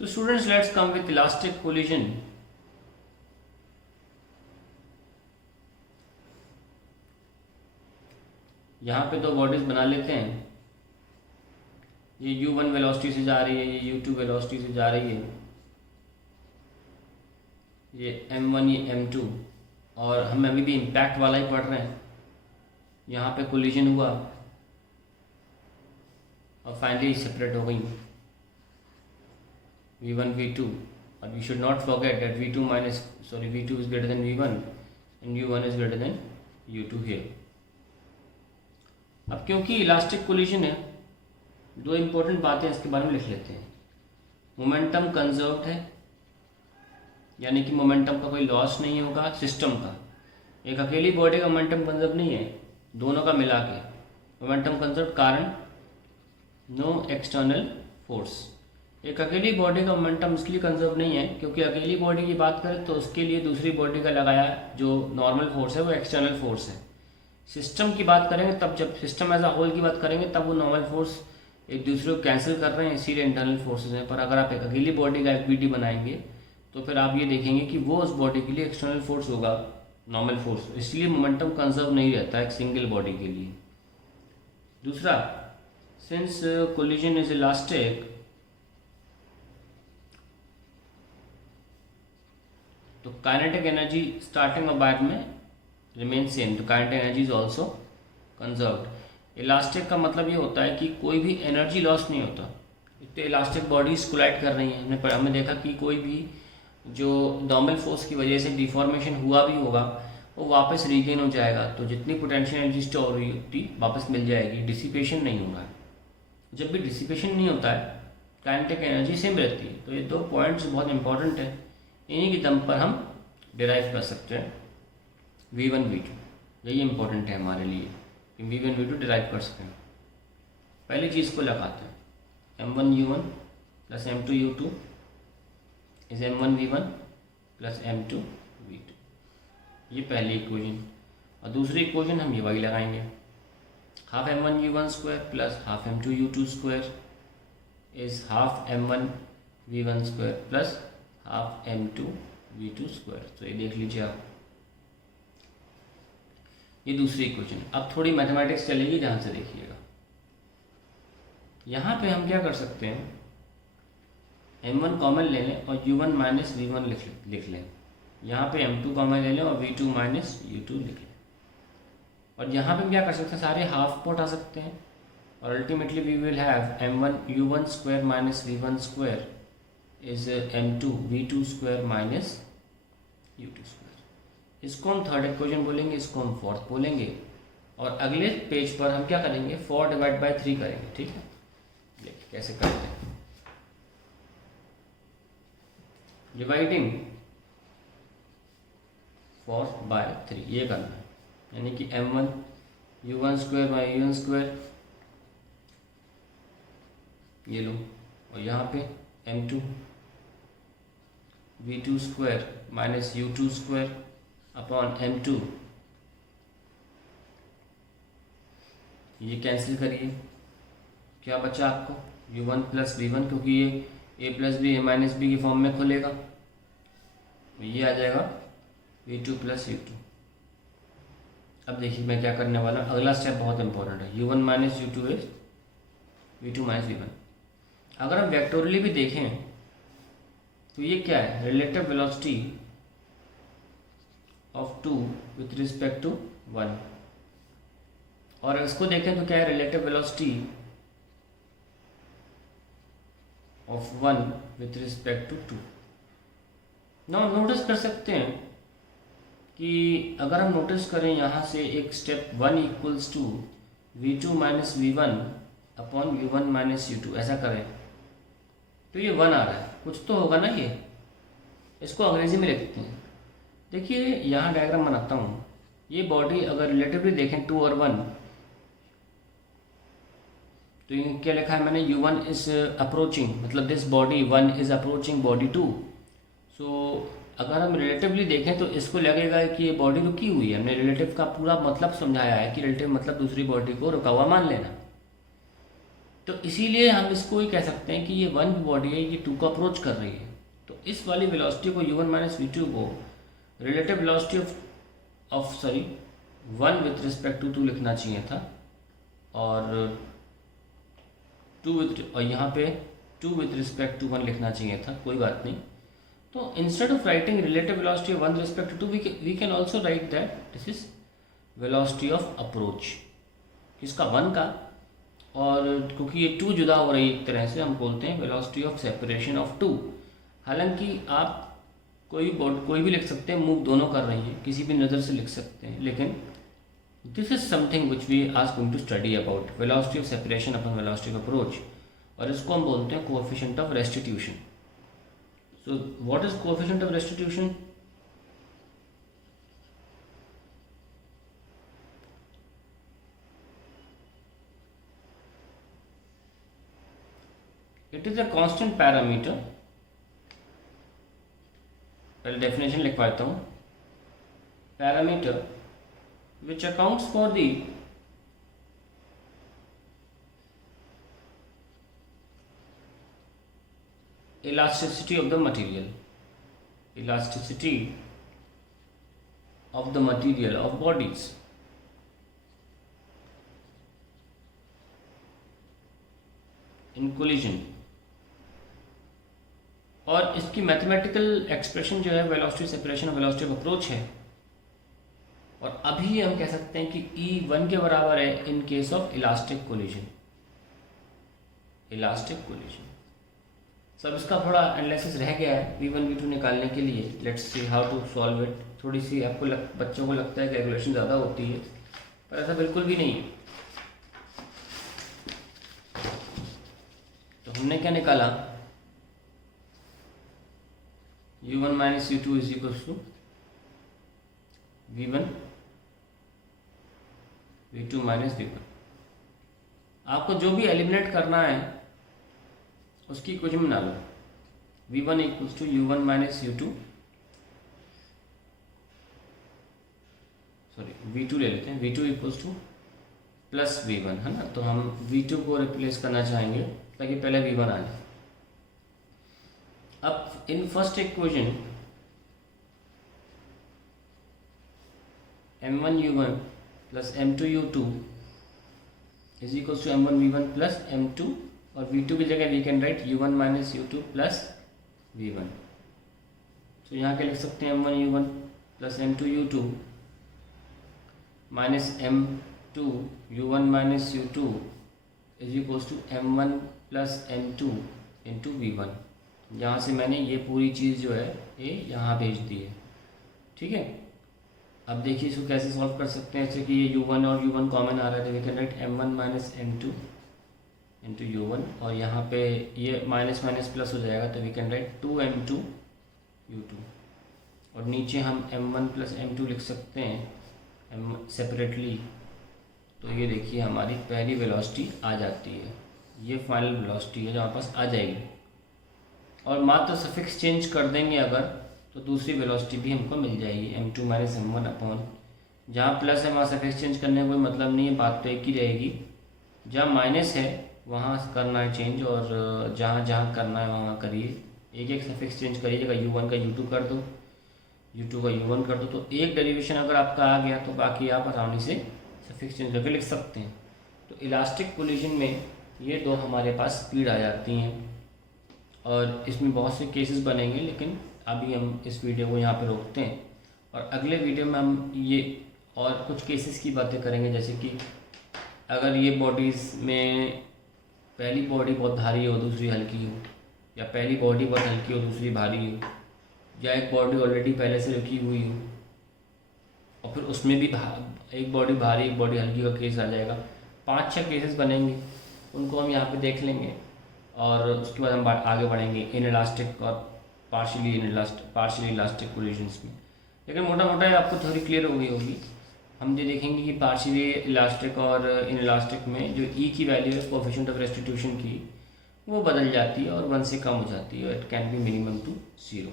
So students, let's come with elastic collision. यहाँ पे दो बॉडीज बना लेते हैं। ये u1 वेलोसिटी से जा रही है, ये u2 वेलोसिटी से जा रही है, ये m1 ये m2, और हम अभी भी इम्पैक्ट वाला ही पढ़ रहे हैं। यहाँ पे कोलिजन हुआ और फाइनली सेपरेट हो गई v1 v2, और we should not forget that v2 is greater than v1 and u1 is greater than u2 here. अब क्योंकि इलास्टिक कोलिजन है, दो इम्पोर्टेंट बातें इसके बारे में लिख लेते हैं। मोमेंटम कंजर्व्ड है, यानी कि मोमेंटम का कोई लॉस नहीं होगा सिस्टम का। एक अकेली बॉडी का मोमेंटम कंजर्व नहीं है, दोनों का मिला के मोमेंटम कंजर्व। कारण नो एक्सटर्नल फोर्स। एक अकेली बॉडी का मोमेंटम इसलिए कंजर्व नहीं है क्योंकि अकेली बॉडी की बात करें तो उसके लिए दूसरी बॉडी का लगाया जो नॉर्मल फोर्स है वो एक्सटर्नल फोर्स है। सिस्टम की बात करेंगे तब, जब सिस्टम एज अ होल की बात करेंगे तब वो नॉर्मल फोर्स एक दूसरे को कैंसिल कर रहे हैं, इसीलिए इंटरनल फोर्सेज हैं। पर अगर आप एक अकेली बॉडी का एक्टिविटी बनाएंगे तो फिर आप ये देखेंगे कि वो उस बॉडी के लिए एक्सटर्नल फोर्स होगा, नॉर्मल फोर्स, इसलिए मोमेंटम कंजर्व नहीं रहता एक सिंगल बॉडी के लिए। दूसरा, सिंस कोलिजन इज इलास्टिक, तो काइनेटिक एनर्जी स्टार्टिंग और बाद में रिमेन सेम, तो kinetic energy is also conserved. Elastic का मतलब ये होता है कि कोई भी एनर्जी लॉस नहीं होता। इतने इलास्टिक बॉडीज कोलाइड कर रही हैं, हमने देखा कि कोई भी जो नॉर्मल फोर्स की वजह से डिफॉर्मेशन हुआ भी होगा वो वापस रिगेन हो जाएगा, तो जितनी पोटेंशियल एनर्जी स्टोर हुई उतनी वापस मिल जाएगी, डिसिपेशन नहीं होगा। जब भी डिसिपेशन नहीं होता है काइनेटिक एनर्जी सेम रहती है। तो ये दो पॉइंट्स बहुत इंपॉर्टेंट है, इन्हीं के दम पर हम डिराइव कर सकते हैं v1 v2। यही इंपॉर्टेंट है हमारे लिए कि v1 v2 डिराइव कर सकें। पहली चीज़ को लगाते हैं m1 u1 plus m2 u2 is m1 v1 plus m2 v2, ये पहली इक्वेशन। और दूसरी इक्वेशन हम ये वही लगाएंगे, half m1 u1 square plus half m2 u2 square is half m1 v1 square plus half m2 v2 square. तो ये देख लीजिए आप, ये दूसरी इक्वेशन। अब थोड़ी मैथमेटिक्स चलेगी, ध्यान से देखिएगा। यहाँ पे हम क्या कर सकते हैं, m1 कॉमन ले लें और u1 माइनस v1 लिख लें। यहाँ पे m2 कॉमन ले लें और v2 माइनस u2 लिख लें। और यहाँ पे हम क्या कर सकते हैं, सारे हाफ को उठा सकते हैं और ultimately we will have m1 u1 square minus v1 square is m2 v2 square minus u2 square. इसको हम थर्ड इक्वेशन बोलेंगे, इसको हम फोर्थ बोलेंगे। और अगले पेज पर हम क्या करेंगे, 4 डिवाइड बाई 3 करेंगे। ठीक है, देखिए कैसे करते हैं। डिवाइडिंग 4 बाय 3 ये करना है, यानी कि m1 u1 square by u1 square ये लो, और यहाँ पे m2 v2 square minus u2 square upon m2, ये कैंसिल करिए, क्या बचा आपको u1 प्लस v1, क्योंकि ये a plus B A minus B के फॉर्म में खुलेगा, तो ये आ जाएगा v2 प्लस u2। अब देखिए मैं क्या करने वाला हूँ, अगला स्टेप बहुत इंपॉर्टेंट है, u1 minus u2 is v2 minus v1। अगर हम वेक्टोरियली भी देखें तो ये क्या है, relative velocity of 2 with respect to 1, और इसको देखें तो क्या है, relative velocity of 1 with respect to 2। Now notice कर सकते हैं कि अगर हम नोटिस करें यहाँ से एक step 1 equals to v2 minus v1 upon v1 minus u2, ऐसा करें तो ये 1 आ रहा है, कुछ तो होगा ना ये। इसको अंग्रेजी में लिखते हैं। देखिए यहाँ डायग्राम बनाता हूँ, ये बॉडी अगर रिलेटिवली देखें 2 और 1, तो ये क्या लिखा है मैंने, u1 इज अप्रोचिंग, मतलब this body 1 is approaching body 2। सो अगर हम रिलेटिवली देखें तो इसको लगेगा कि ये बॉडी रुकी हुई है। हमने रिलेटिव का पूरा मतलब समझाया है कि रिलेटिव मतलब दूसरी बॉडी को रुका हुआ मान लेना। तो इसीलिए हम इसको ही कह सकते हैं कि ये वन बॉडी है, ये टू को अप्रोच कर रही है। तो इस वाली वेलोसिटी को u1 माइनस v2 को relative velocity of one with respect to two लिखना चाहिए था, और और यहाँ पे two with respect to one लिखना चाहिए था, कोई बात नहीं। तो instead of writing relative velocity of one respect to we can also write that this is velocity of approach, किसका, वन का। और क्योंकि ये टू जुदा हो रही है एक तरह से, हम बोलते हैं velocity of separation of two. हालांकि आप कोई भी लिख सकते हैं, मूव दोनों कर रही है, किसी भी नज़र से लिख सकते हैं, लेकिन this is something which we are going to study about velocity of separation upon velocity of approach, और इसको हम बोलते हैं coefficient of restitution. So what is coefficient of restitution? It is a constant parameter, पहले definition लिखवाता हूँ। Parameter which accounts for the elasticity of the material, elasticity of the material of bodies, in collision। और इसकी mathematical expression जो है velocity separation और velocity of approach है, और अभी हम कह सकते हैं कि E1 के बराबर है in case of elastic collision, elastic collision. सब इसका थोड़ा एनालिसिस रह गया है V1 V2 निकालने के लिए। Let's see how to solve it. थोड़ी सी आपको बच्चों को लगता है कैलकुलेशन ज़्यादा होती है, पर ऐसा बिल्कुल भी नहीं है। तो हमने क्या निकाला, u1 minus u2 is equal to v1 v2 minus v1। आपको जो भी एलिमिनेट करना है उसकी कुछ बना लो। v1 equals to u1 minus u2, sorry v2 ले लेते हैं, v2 equals two plus v1, है ना। तो हम v2 को रिप्लेस करना चाहेंगे ताकि पहले v1 आ जाए। अब in first equation m1u1 plus m2u2 is equals to m1v1 plus m2, और v2 की जगह we can write u1 minus u2 plus v1। तो यहाँ क्या लिख सकते हैं, m1u1 plus m2u2 minus m2u1 minus u2 is equals to m1 plus m2 into v1। यहाँ से मैंने ये पूरी चीज़ जो है ये यहाँ भेज दी है, ठीक है। अब देखिए इसको कैसे सॉल्व कर सकते हैं, जैसे कि ये u1 और u1 कॉमन आ रहा है, तो we can write m1 minus m2 into u1, और यहाँ पे ये माइनस माइनस प्लस हो जाएगा, तो we can right 2m2 u2, और नीचे हम m1 प्लस m2 लिख सकते हैं सेपरेटली। तो ये देखिए हमारी पहली वेलोसिटी आ जाती है, ये फाइनल वेलोसिटी है जो हमारे पास आ जाएगी, और मात्र सफिक्स चेंज कर देंगे अगर, तो दूसरी वेलोसिटी भी हमको मिल जाएगी m2 माइनस m1 अपॉन, जहाँ प्लस है वहाँ सफिक्स चेंज करने का कोई मतलब नहीं है, बात तो एक ही रहेगी। जहाँ माइनस है वहाँ करना है चेंज, और जहाँ जहाँ करना है वहाँ करिए, एक एक सफिक्स चेंज करिएगा। u1 का u2 कर दो, u2 का u1 कर दो, तो एक डेरिवेशन अगर आपका आ गया तो बाकी आप आसानी से सफिक्स चेंज करके लिख सकते हैं। तो इलास्टिक कोलिजन में ये दो हमारे पास स्पीड आ जाती हैं, और इसमें बहुत से केसेस बनेंगे, लेकिन अभी हम इस वीडियो को यहाँ पे रोकते हैं, और अगले वीडियो में हम ये और कुछ केसेस की बातें करेंगे। जैसे कि अगर ये बॉडीज़ में पहली बॉडी बहुत भारी हो दूसरी हल्की हो, या पहली बॉडी बहुत हल्की हो दूसरी भारी हो, या एक बॉडी ऑलरेडी पहले से रखी हुई हो और फिर उसमें भी एक बॉडी भारी एक बॉडी हल्की का केस आ जाएगा। 5-6 केसेस बनेंगे, उनको हम यहाँ पे देख लेंगे, और उसके बाद हम आगे बढ़ेंगे इन इलास्टिक और पार्शियली इलास्टिक कोलिजन्स में। लेकिन मोटा मोटा आपको थोड़ी क्लियर हो गई होगी। हम ये देखेंगे कि पार्शियली इलास्टिक और इन इलास्टिक में जो ई की वैल्यू है कोएफिशिएंट ऑफ रेस्टिट्यूशन की, वो बदल जाती है और 1 से कम हो जाती है, it can be minimum to 0।